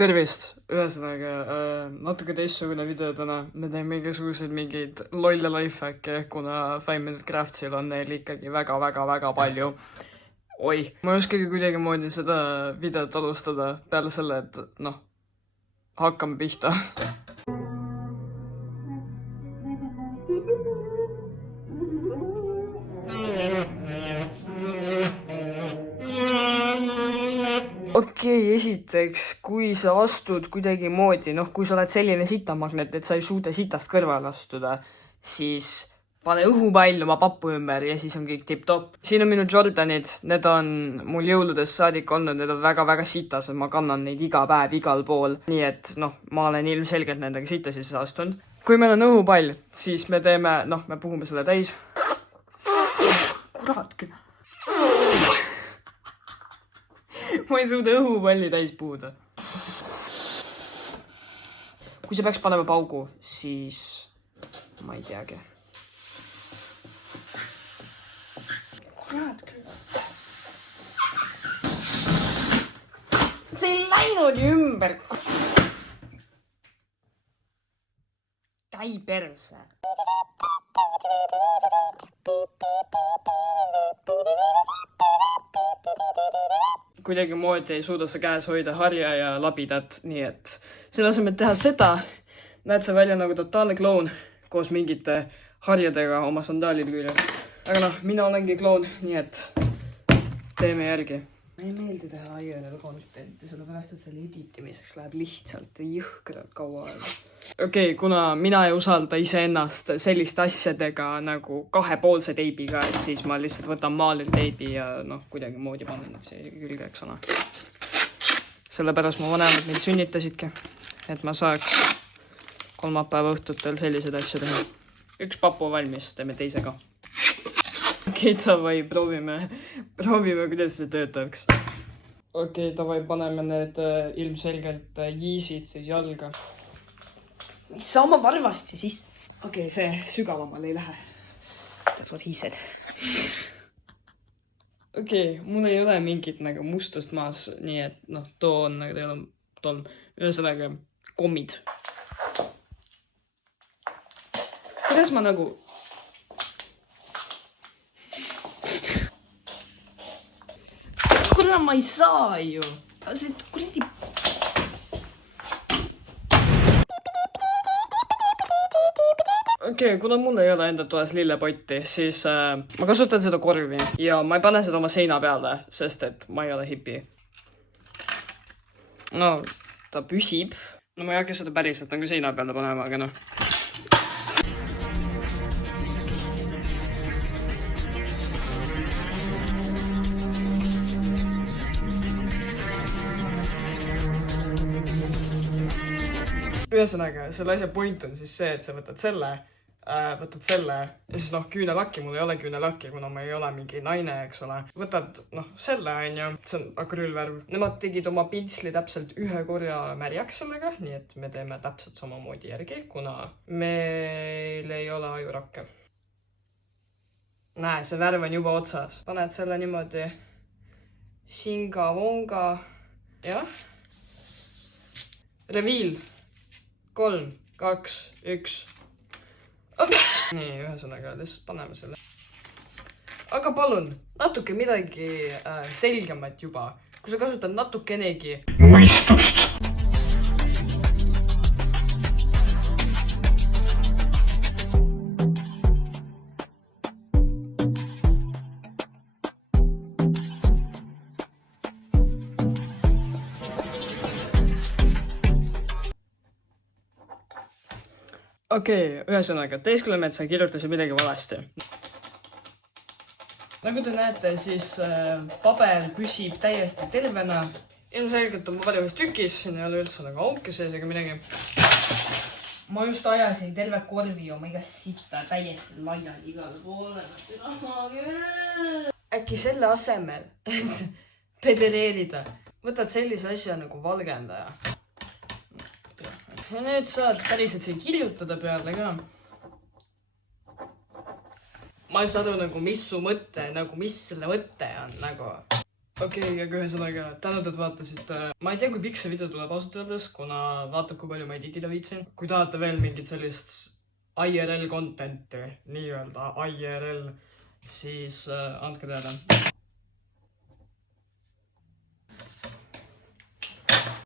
Tervist! Ühesõnaga, natuke teistsugune video täna. Me teeme igasuguseid mingeid lolle lifehacke, kuna 5 Minute Craftsil on neil ikkagi väga palju. Oi, ma ei oskagi kuidagimoodi seda videot alustada peale selle, et hakkame pihta. Okei, esiteks, kui sa astud kuidagimoodi, kui sa oled selline sitamagnet, et sa ei suuda sitast kõrvale astuda, siis pane õhupall oma pappu ümber ja siis on kõik tipp-topp. Siin on minu Jordanid, need on mul jõuludest saadik olnud, need on väga sitased, ma kannan neid iga päev, igal pool. Nii et, ma olen ilmselgelt nendega sita sisse astunud. Kui meil on õhupall, siis me teeme, me puhume selle täis. Kurat küll. Ma ei suuda õhupalli täis puhuda. Kui sa peaks panema paugu, siis ma ei teagi. Kurat küll. See ei läinud ümber. Käi perse. Kuidagi moodi ei suuda sa käes hoida harja ja labidat, nii et selle asemel teha seda, näed sa välja nagu totaalne kloun koos mingite harjadega oma sandaalide küljes. Aga mina olengi kloun, nii et teeme järgi. Ma ei meeldi teha aianele kontenti, sellepärast, et selle editimiseks läheb lihtsalt jõhkralt kaua aega. Okei, kuna mina ei usalda iseennast selliste asjadega nagu kahepoolse teibiga, et siis ma lihtsalt võtan maalilteibi ja kuidagi moodi panen nad siia külge, eks ole. Sellepärast mu vanemad mind sünnitasidki, et ma saaks kolmapäeva õhtutel selliseid asju teha. Üks papu valmis, teeme teise ka. Okei, davai, proovime, kuidas see töötaks. Okei, davai, paneme need ilmselgelt jiisid siis jalga. Mis sa oma varvasti siis? Okei, see sügavamal ei lähe. That's what he said. Okei, mul ei ole mingit mustust maas, nii et too on teil on tolm. Ühesõnaga, kommid. Kuidas ma Kuna ma ei saa ju. See kuradi... Okei, kuna mul ei ole enda toas lillepotti, siis ma kasutan seda korvi ja ma ei pane seda oma seina peale, sest et ma ei ole hipi. Ta püsib. Ma ei hakka seda päriselt seina peale panema, aga Ühesõnaga, selle asja point on siis see, et sa võtad selle ja siis küünelakki, mul ei ole küünelakki, kuna ma ei ole mingi naine, eks ole. Võtad selle, see on akrüülvärv. Nemad tegid oma pintsli täpselt ühe korra märjaks sellega, nii et me teeme täpselt samamoodi järgi, kuna meil ei ole ajurakke. Näe, see värv on juba otsas. Paned selle niimoodi singa-vonga. Jah. Reveal. 3, 2, 1. Nii, ühesõnaga, lihtsalt paneme selle. Aga palun, natuke midagi selgemat juba. Kui sa kasutad natukenegi mõistust. Okei, ühesõnaga, teiskleme, et sa kirjutasid midagi valesti. Nagu te näete, siis paber püsib täiesti tervena. Ilmselgelt on paber ühes tükis, siin ei ole üldse auke sees ega midagi. Ma just ajasin terve korvi oma igas sita täiesti laiali igale poole. Äkki selle asemel, et pedereerida, võtad sellise asja nagu valgendaja. Ja nüüd saad päriselt siin kirjutada peale ka. Ma ei saa aru, mis su mõte, mis selle mõte on, Okei, aga ühesõnaga, tänud, et vaatasite. Ma ei tea, kui pikk see video tuleb ausalt öeldes, kuna vaatab, kui palju ma editida viitsin. Kui tahate veel mingit sellist IRL content'i, nii-öelda IRL, siis andke teada.